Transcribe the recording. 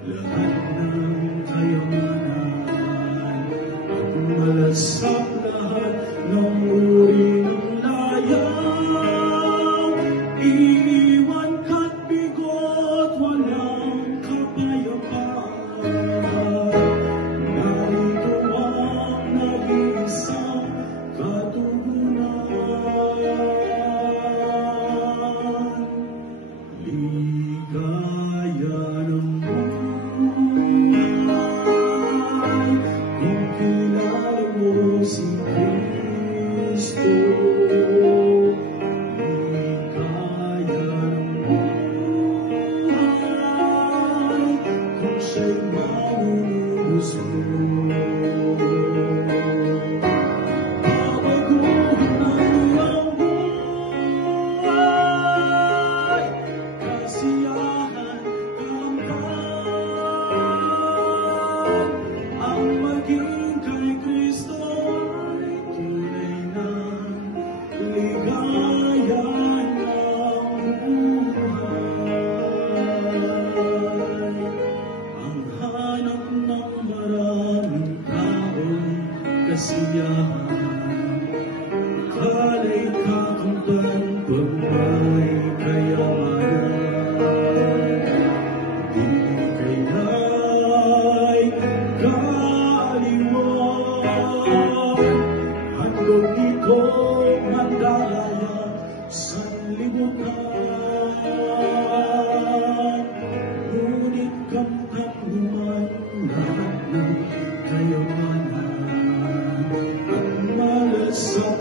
lahat ng kayamanan, ang malasap lahat ng uri ng layang, iniwan ka't bigo't walang kapayapaan. Narito ang nag-iisang katugunan, ligaya ng buhay kung kilala mo si Kristo. Ligaya ng buhay kung siya'y manunuso. Babaguhin ang iyong buhay, kasiyahan, kamtan. Ang maging kay Kristo ay tunay na ligaya ng buhay. Ang hanap ng maraming tao'y kasiyahan, kalay kakamtan, pagmay kayamanan. Di kaya'y kaaliwan, handog ito mandalaya sa libutan. Ngunit kamtan naman lahat ng kayamanan, ang malasap